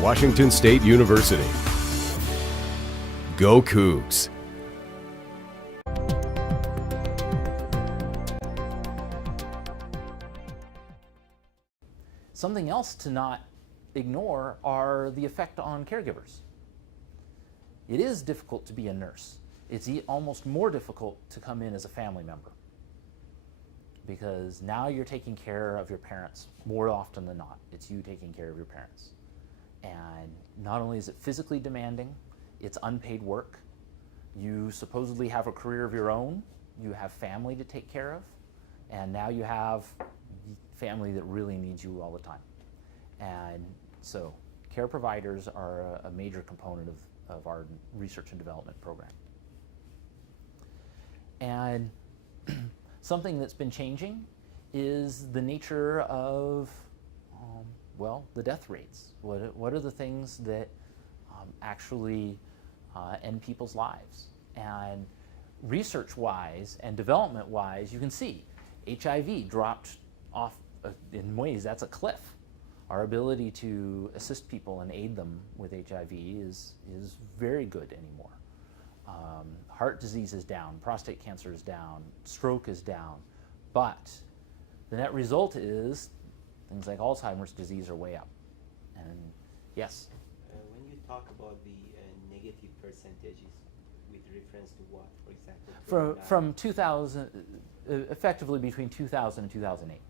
Washington State University. Go Cougs! Something else to not ignore are the effect on caregivers. It is difficult to be a nurse. It's almost more difficult to come in as a family member, because now you're taking care of your parents more often than not. It's you taking care of your parents. And not only is it physically demanding, it's unpaid work. You supposedly have a career of your own, you have family to take care of, and now you have family that really needs you all the time. And so care providers are a major component of our research and development program. And something that's been changing is the nature of, well, the death rates. What are the things that actually end people's lives? And research-wise and development-wise, you can see HIV dropped off, in ways that's a cliff. Our ability to assist people and aid them with HIV is very good anymore. Heart disease is down, prostate cancer is down, stroke is down, but the net result is things like Alzheimer's disease are way up. And yes? When you talk about the negative percentages, with reference to what, for example? From 2000, effectively between 2000 and 2008.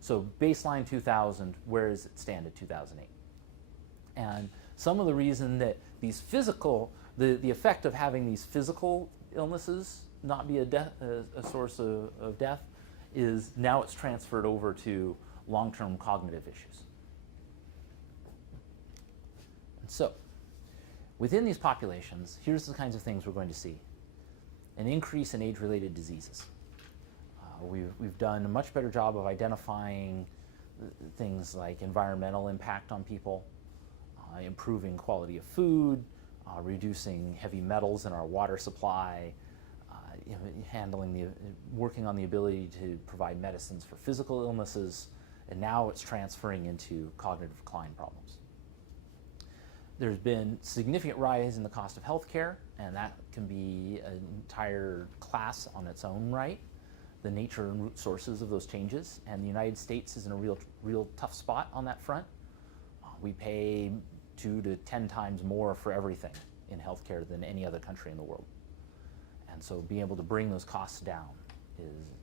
So baseline 2000, where does it stand at 2008? And some of the reason that these physical, the effect of having these physical illnesses not be a source of death is now it's transferred over to long-term cognitive issues. And so, within these populations, here's the kinds of things we're going to see. An increase in age-related diseases. We've done a much better job of identifying things like environmental impact on people, improving quality of food, reducing heavy metals in our water supply, working on the ability to provide medicines for physical illnesses, and now it's transferring into cognitive decline problems. There's been significant rise in the cost of healthcare, and that can be an entire class on its own right. The nature and root sources of those changes, and the United States is in a real tough spot on that front. We pay 2 to 10 times more for everything in healthcare than any other country in the world. And so being able to bring those costs down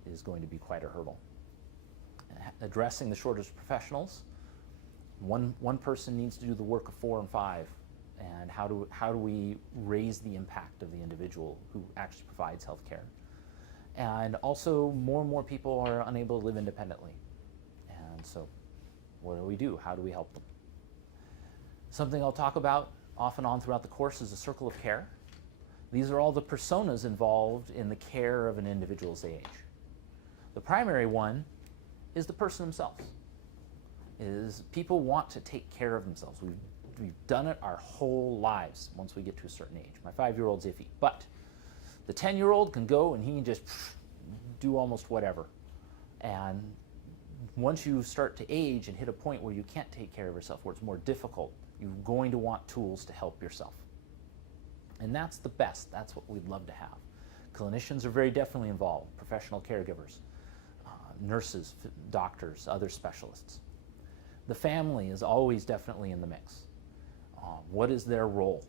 is going to be quite a hurdle. Addressing the shortage of professionals, one person needs to do the work of 4 and 5, and how do we raise the impact of the individual who actually provides healthcare? And also, more and more people are unable to live independently. And so, what do? How do we help them? Something I'll talk about off and on throughout the course is a circle of care. These are all the personas involved in the care of an individual's age. The primary one is the person themselves. People want to take care of themselves. We've done it our whole lives once we get to a certain age. My 5-year-old's iffy, but the 10-year-old can go and he can just do almost whatever. And once you start to age and hit a point where you can't take care of yourself, where it's more difficult, you're going to want tools to help yourself. And that's the best. That's what we'd love to have. Clinicians are very definitely involved, professional caregivers, nurses, doctors, other specialists. The family is always definitely in the mix. What is their role?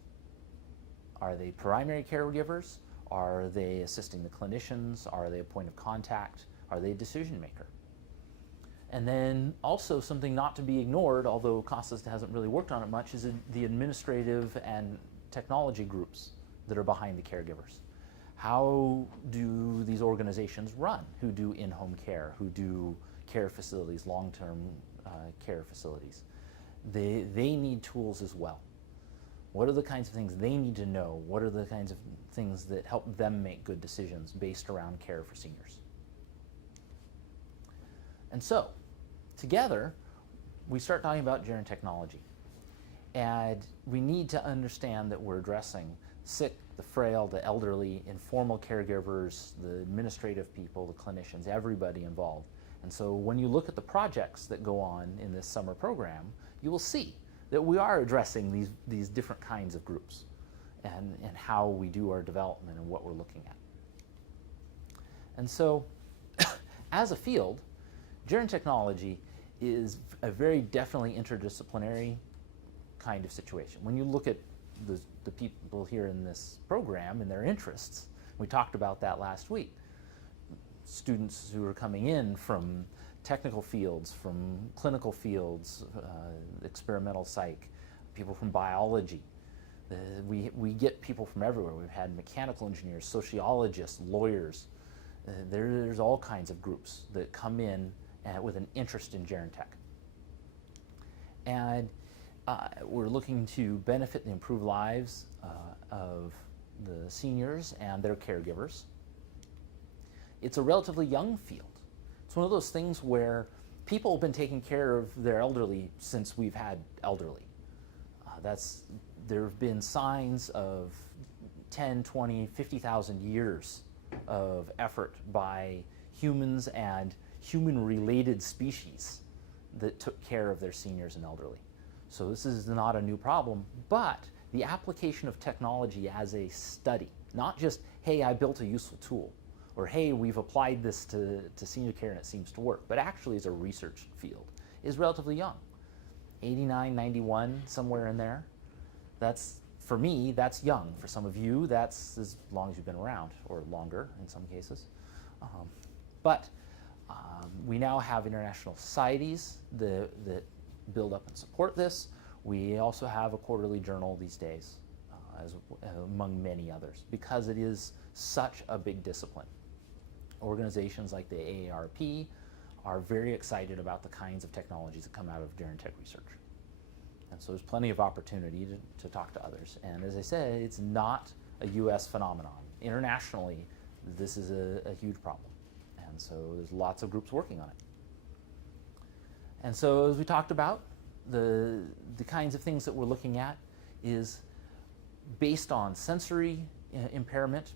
Are they primary caregivers? Are they assisting the clinicians? Are they a point of contact? Are they a decision maker? And then also something not to be ignored, although Costas hasn't really worked on it much, is the administrative and technology groups that are behind the caregivers. How do these organizations run? Who do in-home care? Who do care facilities, long-term care facilities? They need tools as well. What are the kinds of things they need to know? What are the kinds of things that help them make good decisions based around care for seniors? And so, together, we start talking about gerontechnology. And we need to understand that we're addressing sick, the frail, the elderly, informal caregivers, the administrative people, the clinicians, everybody involved. And so when you look at the projects that go on in this summer program, you will see that we are addressing these different kinds of groups and how we do our development and what we're looking at. And so, as a field, gerontechnology is a very definitely interdisciplinary kind of situation. When you look at the people here in this program and their interests, we talked about that last week. Students who are coming in from technical fields, from clinical fields, experimental psych, people from biology. We get people from everywhere. We've had mechanical engineers, sociologists, lawyers. There's all kinds of groups that come in with an interest in gerontech. And we're looking to benefit and improve lives of the seniors and their caregivers. It's a relatively young field. It's one of those things where people have been taking care of their elderly since we've had elderly. There have been signs of 10, 20, 50,000 years of effort by humans and human-related species that took care of their seniors and elderly. So this is not a new problem, but the application of technology as a study, not just, hey, I built a useful tool, or hey, we've applied this to senior care and it seems to work, but actually as a research field, is relatively young. 89, 91, somewhere in there. That's, for me, that's young. For some of you, that's as long as you've been around, or longer in some cases. But we now have international societies that build up and support this. We also have a quarterly journal these days, among many others, because it is such a big discipline. Organizations like the AARP are very excited about the kinds of technologies that come out of gerontech research. And so there's plenty of opportunity to talk to others. And as I said, it's not a US phenomenon. Internationally, this is a huge problem. And so there's lots of groups working on it. And so as we talked about, the kinds of things that we're looking at is based on sensory impairment,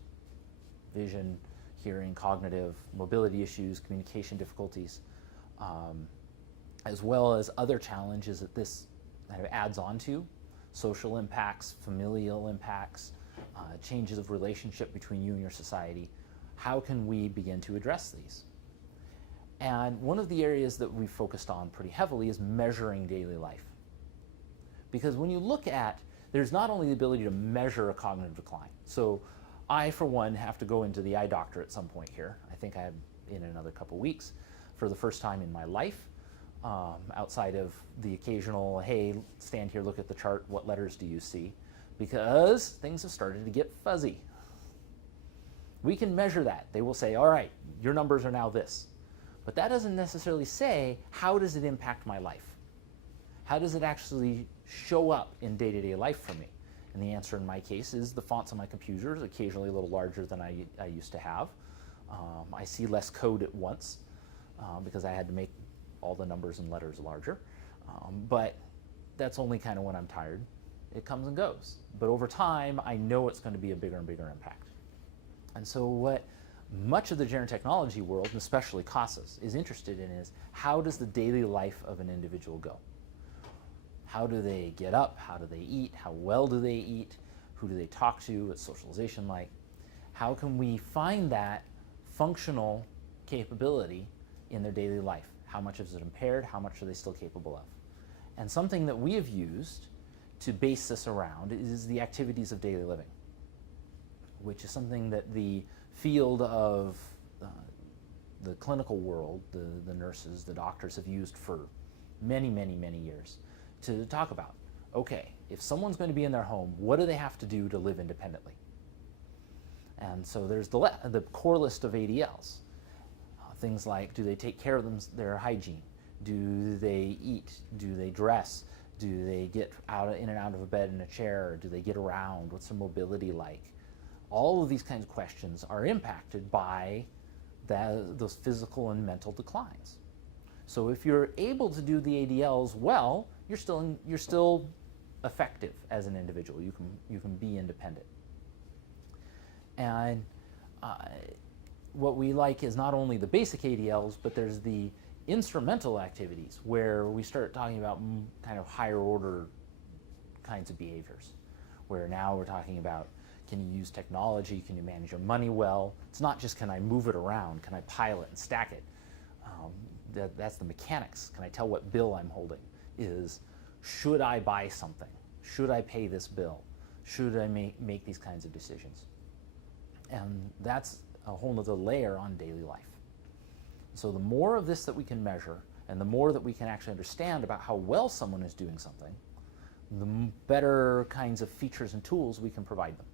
vision, hearing, cognitive, mobility issues, communication difficulties, as well as other challenges that this kind of adds on to, social impacts, familial impacts, changes of relationship between you and your society. How can we begin to address these? And one of the areas that we've focused on pretty heavily is measuring daily life. Because when you look at, there's not only the ability to measure a cognitive decline. So I, for one, have to go into the eye doctor at some point here. I think I'm in another couple weeks for the first time in my life, outside of the occasional, hey, stand here, look at the chart, what letters do you see? Because things have started to get fuzzy. We can measure that. They will say, all right, your numbers are now this. But that doesn't necessarily say, how does it impact my life? How does it actually show up in day-to-day life for me? And the answer in my case is the fonts on my computer is occasionally a little larger than I used to have. I see less code at once because I had to make all the numbers and letters larger. But that's only kind of when I'm tired. It comes and goes. But over time, I know it's going to be a bigger and bigger impact. And so what much of the gerontechnology world, and especially CASAs, is interested in is how does the daily life of an individual go? How do they get up? How do they eat? How well do they eat? Who do they talk to? What's socialization like? How can we find that functional capability in their daily life? How much is it impaired? How much are they still capable of? And something that we have used to base this around is the activities of daily living, which is something that the field of the clinical world, the nurses, the doctors have used for many, many, many years to talk about, okay, if someone's going to be in their home, what do they have to do to live independently? And so there's the core list of ADLs. Things like, do they take care of their hygiene? Do they eat? Do they dress? Do they get in and out of a bed in a chair? Do they get around? What's their mobility like? All of these kinds of questions are impacted by those physical and mental declines. So if you're able to do the ADLs well, you're still effective as an individual. You can be independent. And what we like is not only the basic ADLs, but there's the instrumental activities where we start talking about kind of higher order kinds of behaviors, where now we're talking about, can you use technology, can you manage your money well? It's not just, can I move it around, can I pile it and stack it? That's the mechanics. Can I tell what bill I'm holding? Is, should I buy something? Should I pay this bill? Should I make these kinds of decisions? And that's a whole nother layer on daily life. So the more of this that we can measure, and the more that we can actually understand about how well someone is doing something, the better kinds of features and tools we can provide them.